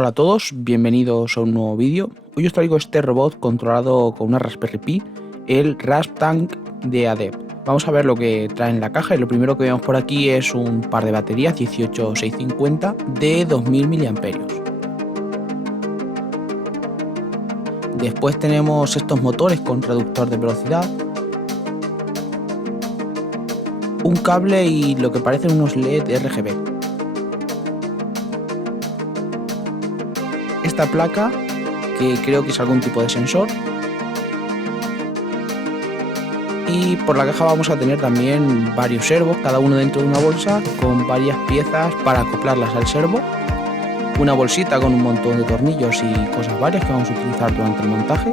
Hola a todos, bienvenidos a un nuevo vídeo. Hoy os traigo este robot controlado con una Raspberry Pi, el RaspTank de ADEP. Vamos a ver lo que trae en la caja y lo primero que vemos por aquí es un par de baterías 18650 de 2000 mAh. Después tenemos estos motores con reductor de velocidad, un cable y lo que parecen unos LED RGB. Esta placa, que creo que es algún tipo de sensor. Y por la caja vamos a tener también varios servos, cada uno dentro de una bolsa con varias piezas para acoplarlas al servo. Una bolsita con un montón de tornillos y cosas varias que vamos a utilizar durante el montaje.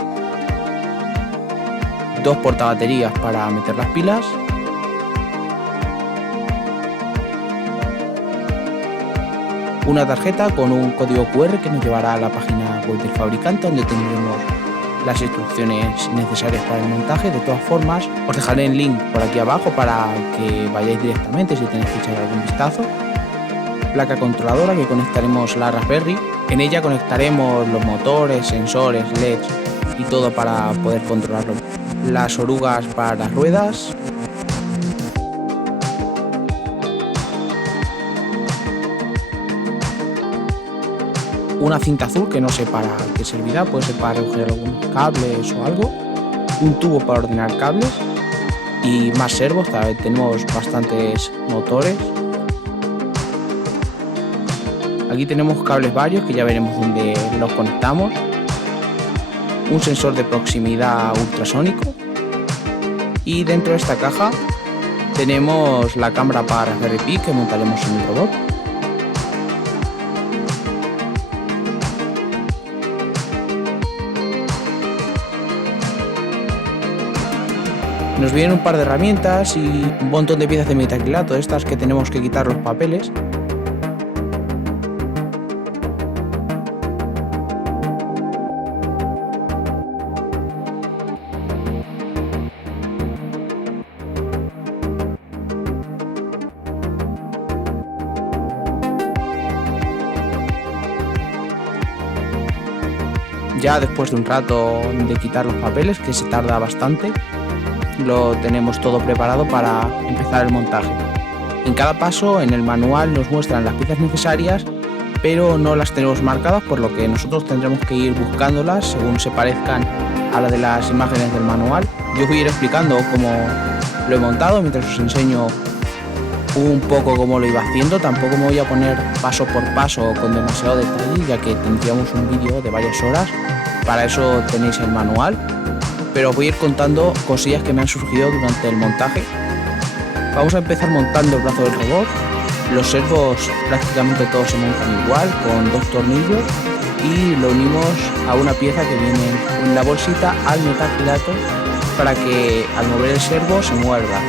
Dos portabaterías para meter las pilas. Una tarjeta con un código QR que nos llevará a la página web del fabricante, donde tendremos las instrucciones necesarias para el montaje. De todas formas, os dejaré el link por aquí abajo para que vayáis directamente si tenéis que echar algún vistazo. Placa controladora que conectaremos la Raspberry. En ella conectaremos los motores, sensores, LEDs y todo para poder controlarlo. Las orugas para las ruedas. Una cinta azul que no sé para qué servirá, puede ser para recoger algunos cables o algo. Un tubo para ordenar cables y más servos, tenemos bastantes motores. Aquí tenemos cables varios que ya veremos dónde los conectamos. Un sensor de proximidad ultrasónico. Y dentro de esta caja tenemos la cámara para Raspberry Pi que montaremos en el robot. Nos vienen un par de herramientas y un montón de piezas de metacrilato, estas que tenemos que quitar los papeles. Ya después de un rato de quitar los papeles, que se tarda bastante, lo tenemos todo preparado para empezar el montaje. En cada paso en el manual nos muestran las piezas necesarias, pero no las tenemos marcadas, por lo que nosotros tendremos que ir buscándolas según se parezcan a la de las imágenes del manual. Yo os voy a ir explicando cómo lo he montado mientras os enseño un poco cómo lo iba haciendo. Tampoco me voy a poner paso por paso con demasiado detalle, ya que tendríamos un vídeo de varias horas. Para eso tenéis el manual, pero os voy a ir contando cosillas que me han surgido durante el montaje. Vamos a empezar montando el brazo del robot. Los servos prácticamente todos se montan igual, con dos tornillos, y lo unimos a una pieza que viene en la bolsita al metacrilato para que al mover el servo se mueva.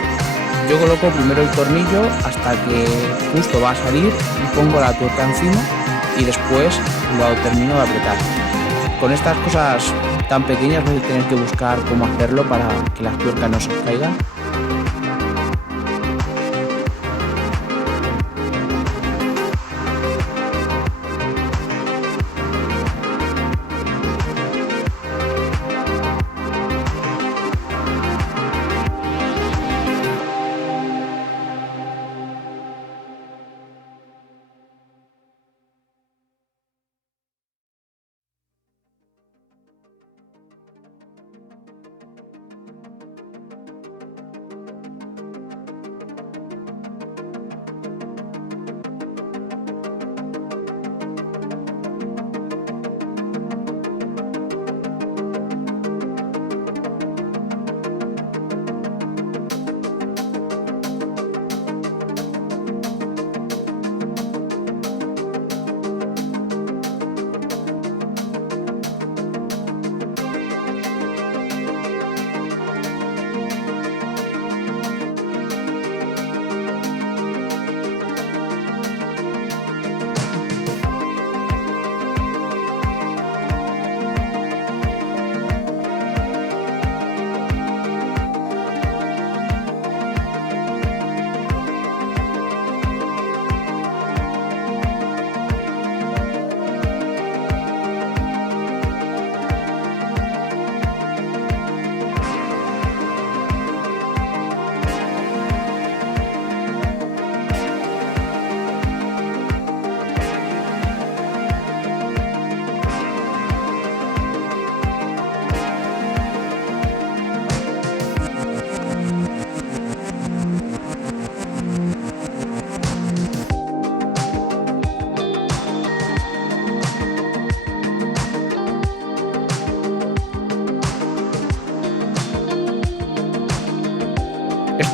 Yo coloco primero el tornillo hasta que justo va a salir y pongo la tuerca encima y después lo termino de apretar. Con estas cosas tan pequeñas vais a tener que buscar cómo hacerlo para que las tuercas no se os caigan.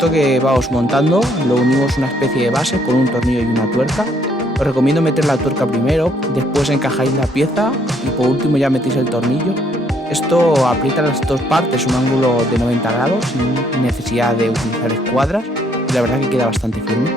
Esto que vamos montando lo unimos una especie de base con un tornillo y una tuerca. Os recomiendo meter la tuerca primero, después encajáis la pieza y por último ya metéis el tornillo. Esto aprieta las dos partes un ángulo de 90 grados sin necesidad de utilizar escuadras y la verdad que queda bastante firme.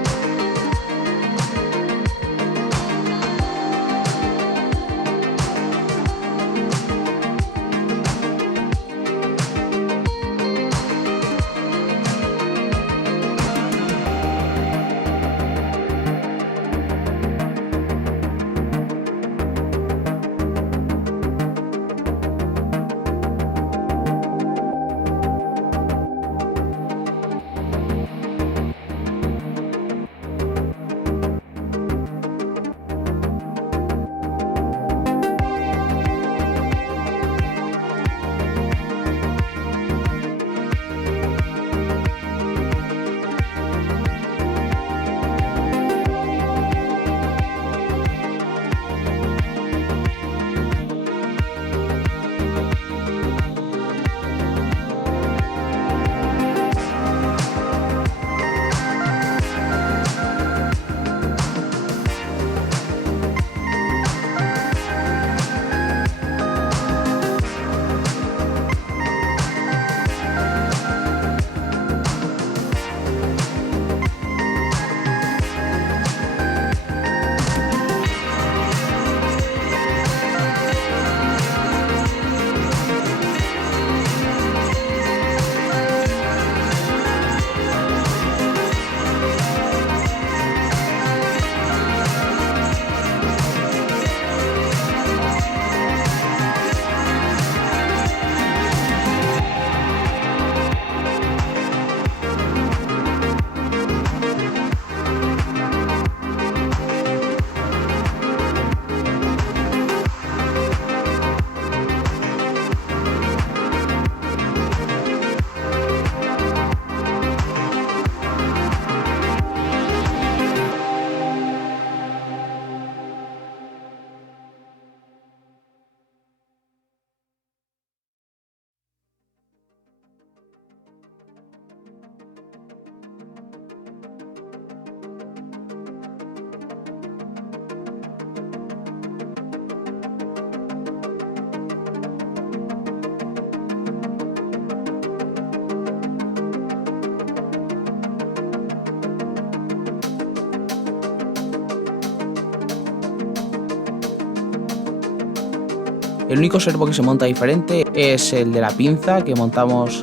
El único servo que se monta diferente es el de la pinza que montamos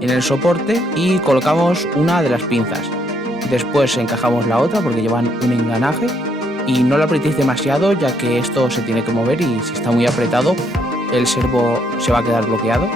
en el soporte y colocamos una de las pinzas. Después encajamos la otra porque llevan un engranaje y no lo apretéis demasiado ya que esto se tiene que mover y si está muy apretado el servo se va a quedar bloqueado.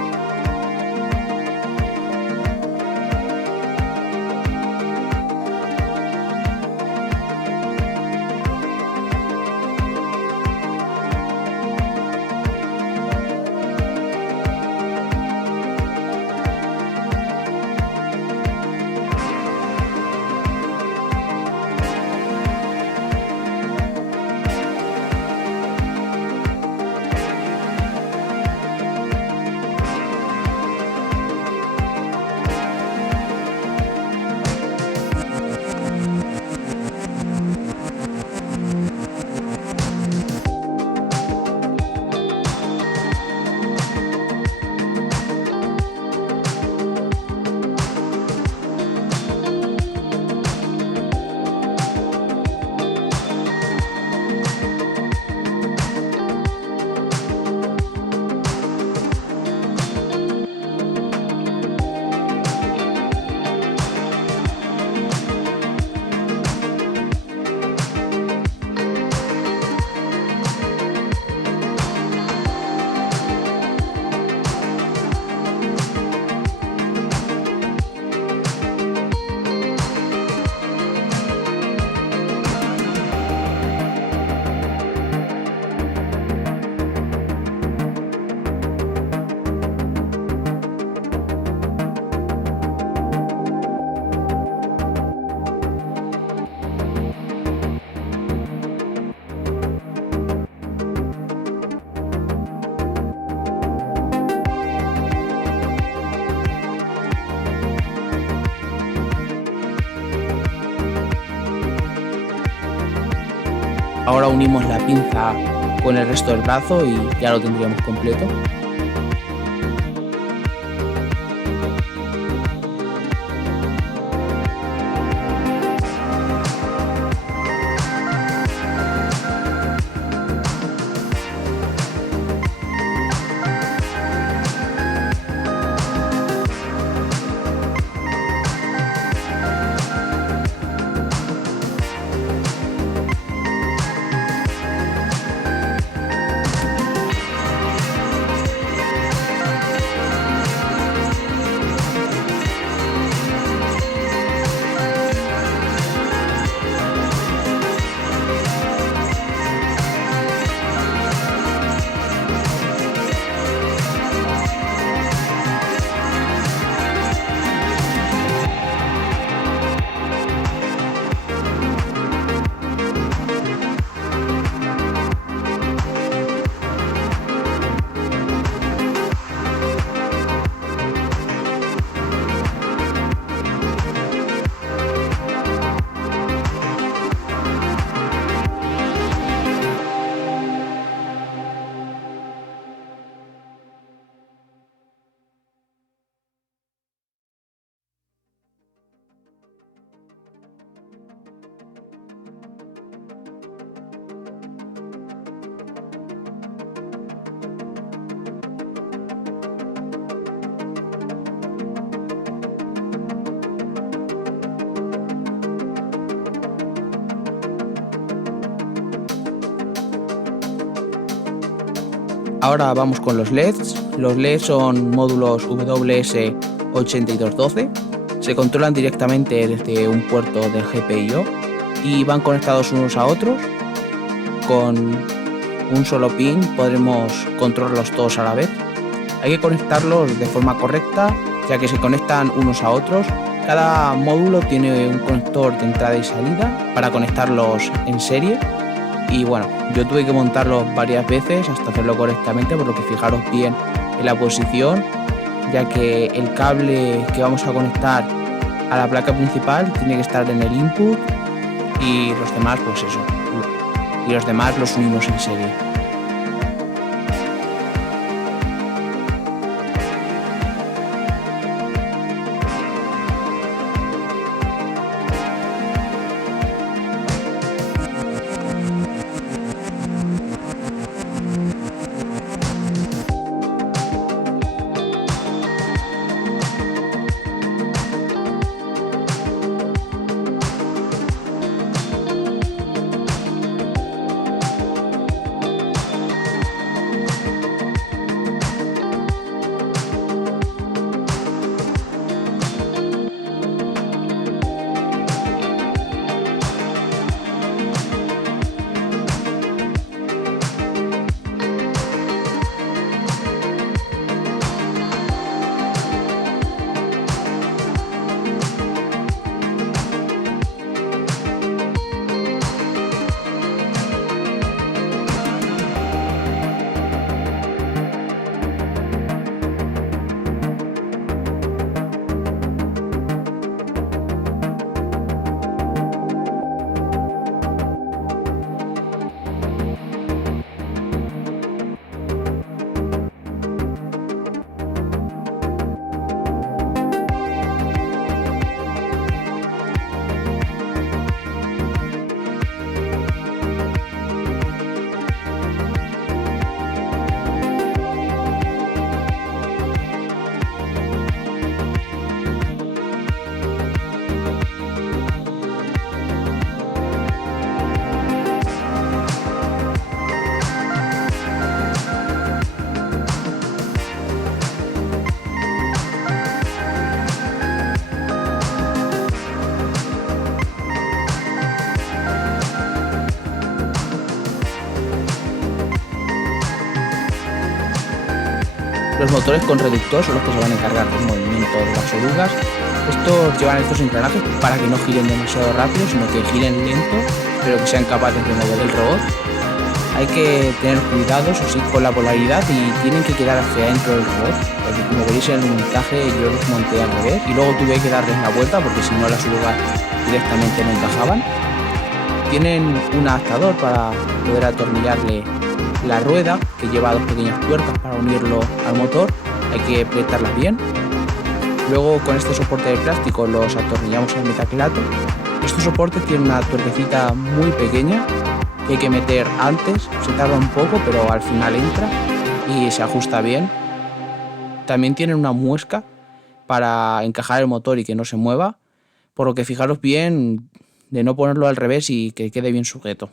Ahora unimos la pinza con el resto del brazo y ya lo tendríamos completo. Ahora vamos con los LEDs. Los LEDs son módulos WS8212. Se controlan directamente desde un puerto del GPIO y van conectados unos a otros. Con un solo pin podremos controlarlos todos a la vez. Hay que conectarlos de forma correcta, ya que se conectan unos a otros. Cada módulo tiene un conector de entrada y salida para conectarlos en serie. Y bueno, yo tuve que montarlos varias veces hasta hacerlo correctamente, por lo que fijaros bien en la posición, ya que el cable que vamos a conectar a la placa principal tiene que estar en el input y los demás pues eso, y los demás los unimos en serie. Los motores con reductor son los que se van a encargar del movimiento de las orugas. Estos llevan estos engranajes para que no giren demasiado rápido, sino que giren lento, pero que sean capaces de mover el robot. Hay que tener cuidado, eso sí, con la polaridad y tienen que quedar hacia adentro del robot, porque como veréis en el montaje yo los monté al revés y luego tuve que darles la vuelta porque si no las orugas directamente no encajaban. Tienen un adaptador para poder atornillarle la rueda, que lleva dos pequeñas tuercas para unirlo al motor. Hay que apretarlas bien. Luego con este soporte de plástico los atornillamos al metacrilato. Estos soportes tienen una tuerquecita muy pequeña que hay que meter antes, se tarda un poco pero al final entra y se ajusta bien. También tienen una muesca para encajar el motor y que no se mueva, por lo que fijaros bien de no ponerlo al revés y que quede bien sujeto.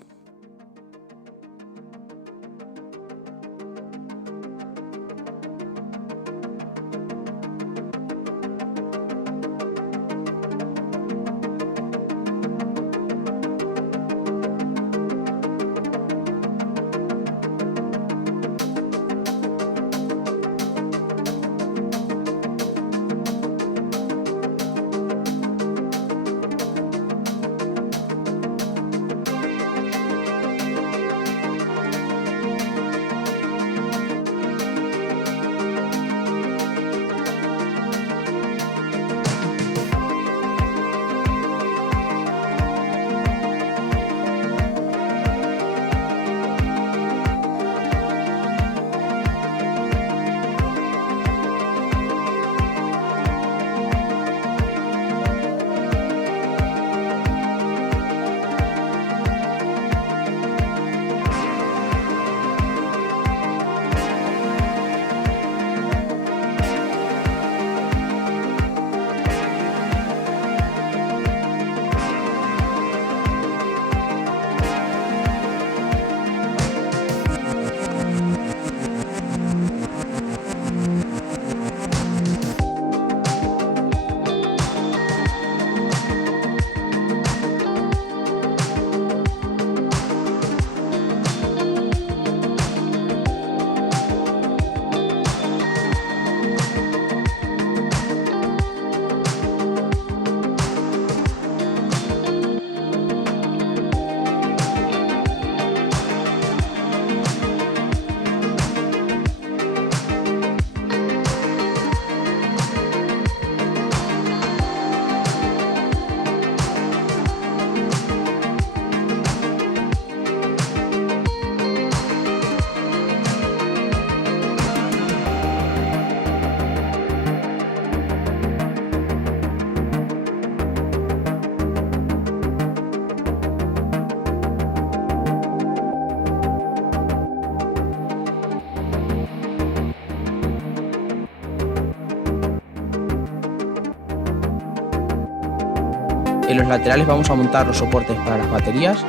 En los laterales vamos a montar los soportes para las baterías.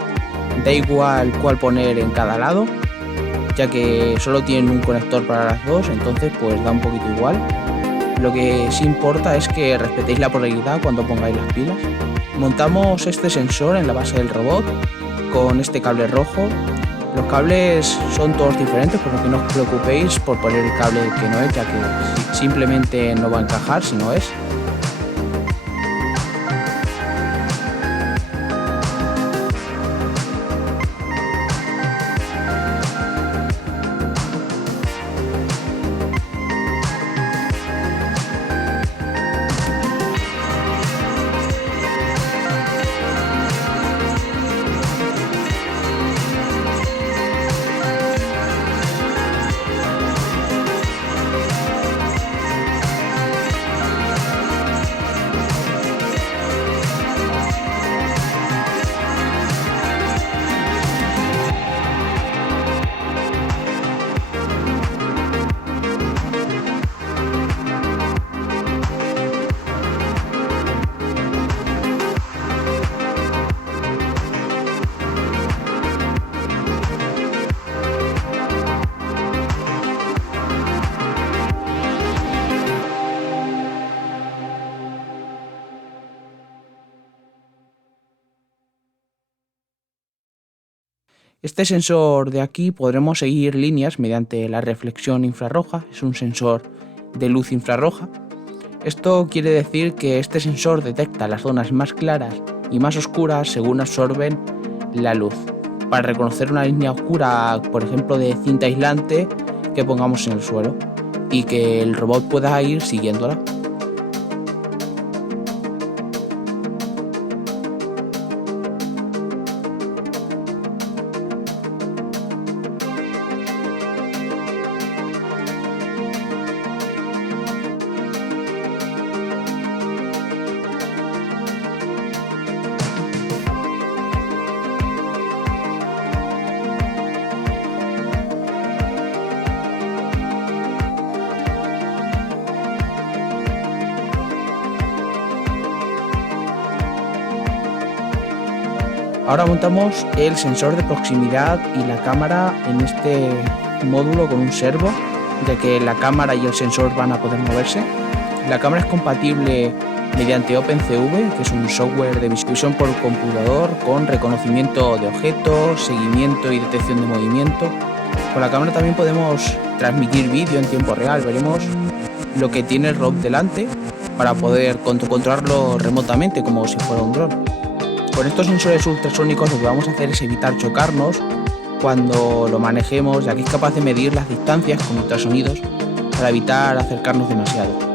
Da igual cuál poner en cada lado, ya que solo tienen un conector para las dos, entonces pues da un poquito igual. Lo que sí importa es que respetéis la polaridad cuando pongáis las pilas. Montamos este sensor en la base del robot con este cable rojo. Los cables son todos diferentes, por lo que no os preocupéis por poner el cable que no es, ya que simplemente no va a encajar si no es. Este sensor de aquí podremos seguir líneas mediante la reflexión infrarroja, es un sensor de luz infrarroja. Esto quiere decir que este sensor detecta las zonas más claras y más oscuras según absorben la luz, para reconocer una línea oscura, por ejemplo de cinta aislante, que pongamos en el suelo y que el robot pueda ir siguiéndola. Ahora montamos el sensor de proximidad y la cámara en este módulo con un servo, de que la cámara y el sensor van a poder moverse. La cámara es compatible mediante OpenCV, que es un software de visión por computador con reconocimiento de objetos, seguimiento y detección de movimiento. Con la cámara también podemos transmitir vídeo en tiempo real. Veremos lo que tiene el ROV delante para poder controlarlo remotamente como si fuera un dron. Con estos sensores ultrasónicos lo que vamos a hacer es evitar chocarnos cuando lo manejemos, ya que es capaz de medir las distancias con ultrasonidos para evitar acercarnos demasiado.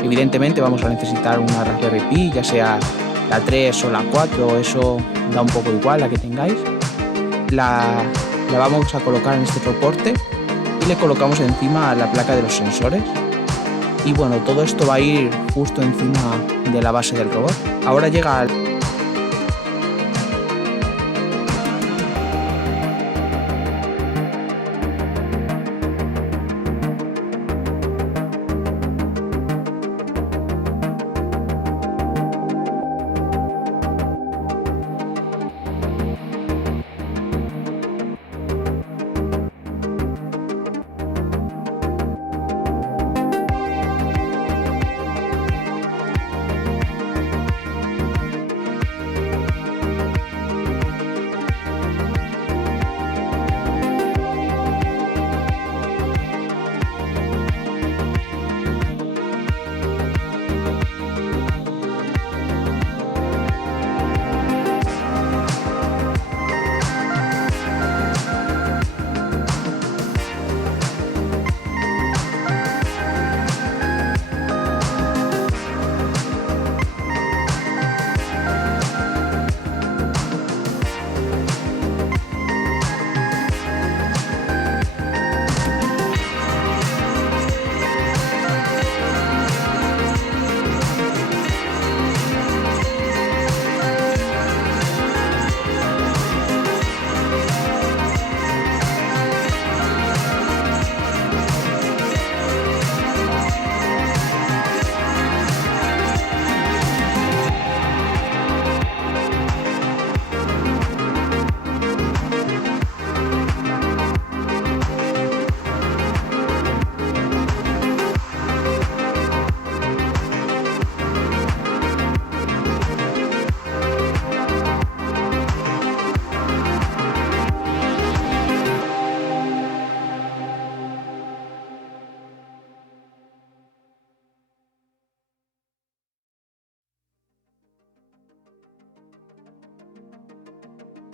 Evidentemente vamos a necesitar una Raspberry Pi, ya sea la 3 o la 4, eso da un poco igual la que tengáis. La la vamos a colocar en este soporte y le colocamos encima la placa de los sensores. Y bueno, todo esto va a ir justo encima de la base del robot. Ahora llega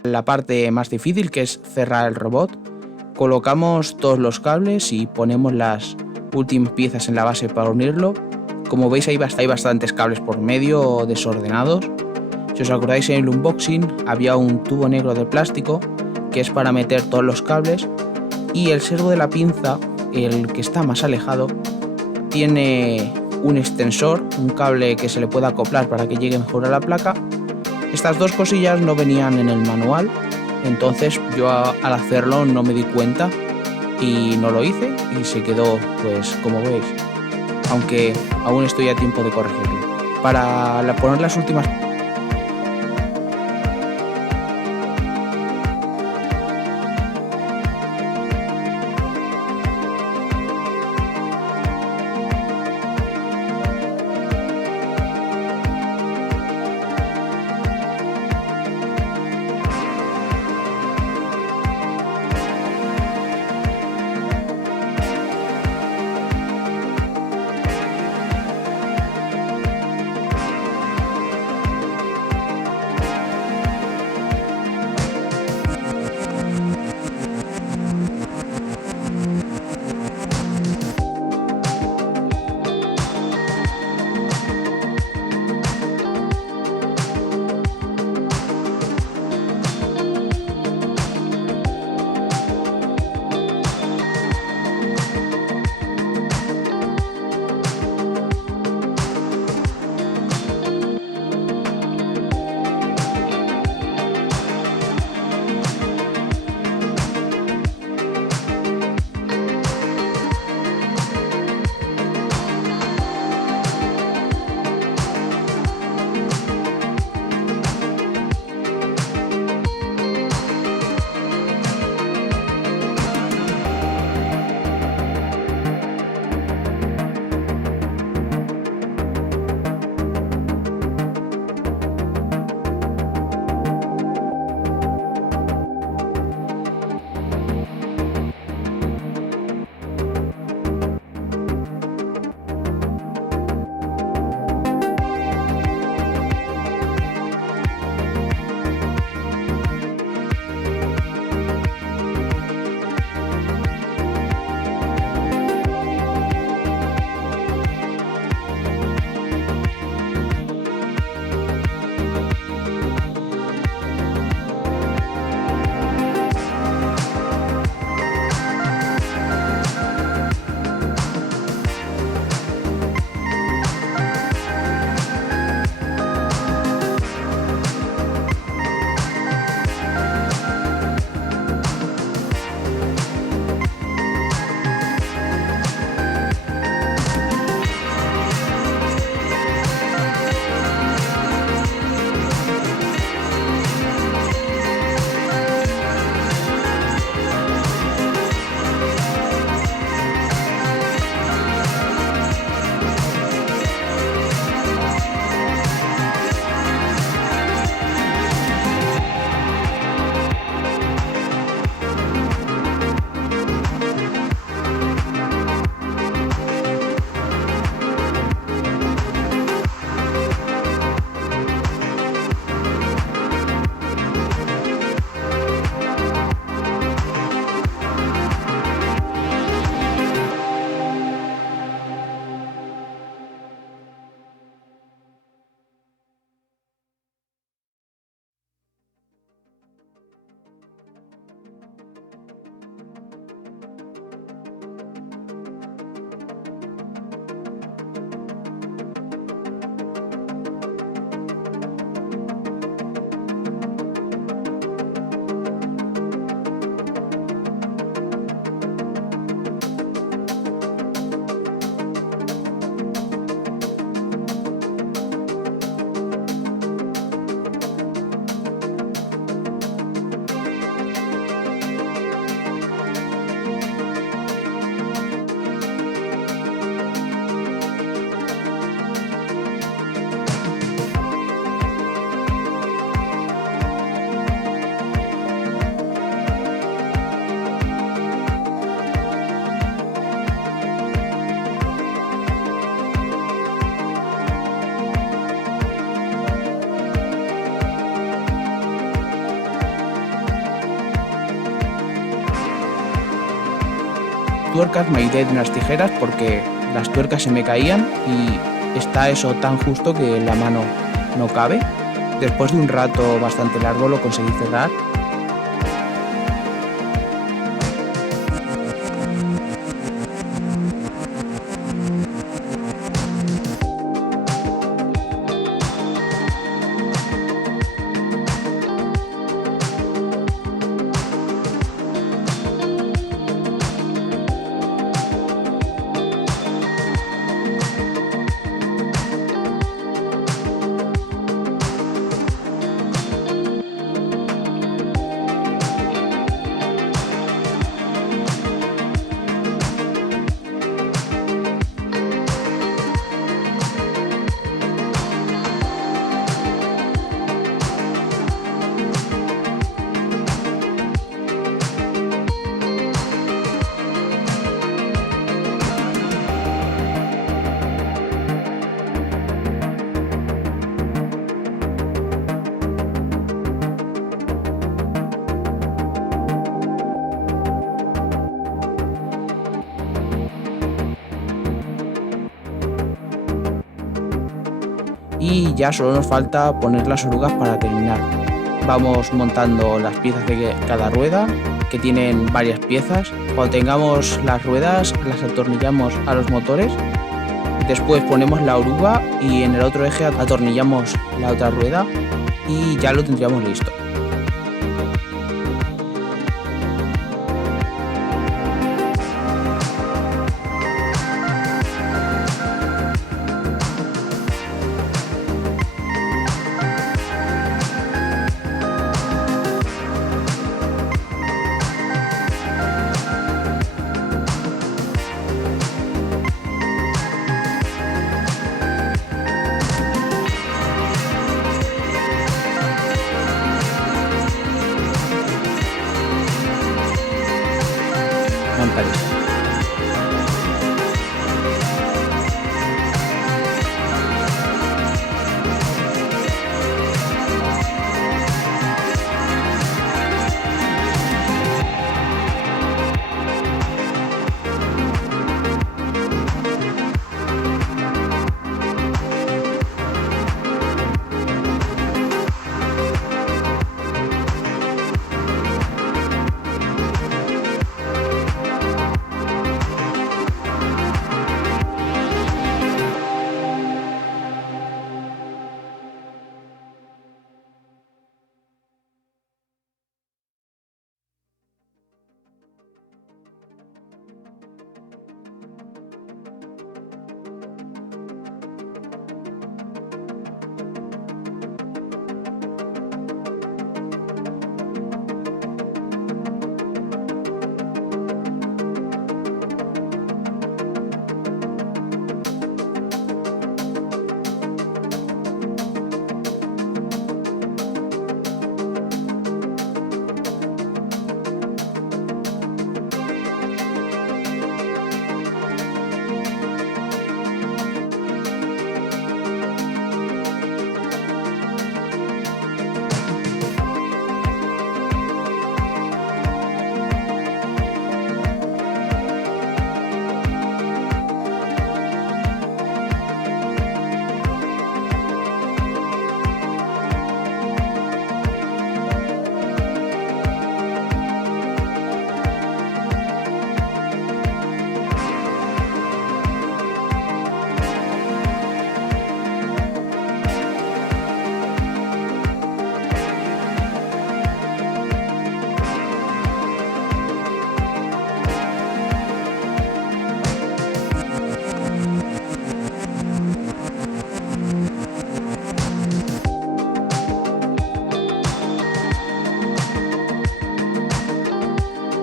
la parte más difícil, que es cerrar el robot. Colocamos todos los cables y ponemos las últimas piezas en la base para unirlo. Como veis, hay bastantes cables por medio desordenados. Si os acordáis, en el unboxing había un tubo negro de plástico que es para meter todos los cables, y el servo de la pinza, el que está más alejado, tiene un extensor, un cable que se le puede acoplar para que llegue mejor a la placa. Estas dos cosillas no venían en el manual, entonces yo al hacerlo no me di cuenta y no lo hice y se quedó pues como veis, aunque aún estoy a tiempo de corregirlo. Para poner las últimas tuercas me ayudé de unas tijeras porque las tuercas se me caían y está eso tan justo que la mano no cabe. Después de un rato bastante largo lo conseguí cerrar. Y ya solo nos falta poner las orugas para terminar. Vamos montando las piezas de cada rueda, que tienen varias piezas. Cuando tengamos las ruedas las atornillamos a los motores, después ponemos la oruga y en el otro eje atornillamos la otra rueda y ya lo tendríamos listo. Montar.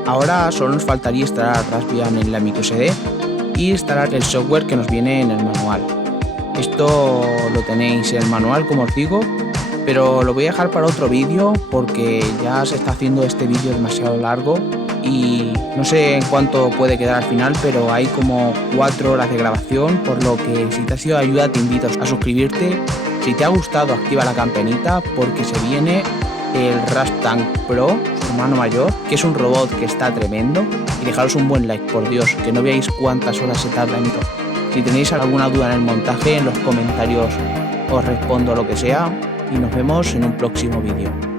Ahora solo nos faltaría instalar Raspbian en la microSD y instalar el software que nos viene en el manual. Esto lo tenéis en el manual, como os digo, pero lo voy a dejar para otro vídeo porque ya se está haciendo este vídeo demasiado largo y no sé en cuánto puede quedar al final, pero hay como 4 horas de grabación, por lo que si te ha sido de ayuda te invito a suscribirte. Si te ha gustado, activa la campanita porque se viene el Rasp Tank Pro, su hermano mayor, que es un robot que está tremendo. y dejaros un buen like, por Dios, que no veáis cuántas horas se tarda en todo. Si tenéis alguna duda en el montaje, en los comentarios os respondo lo que sea y nos vemos en un próximo vídeo.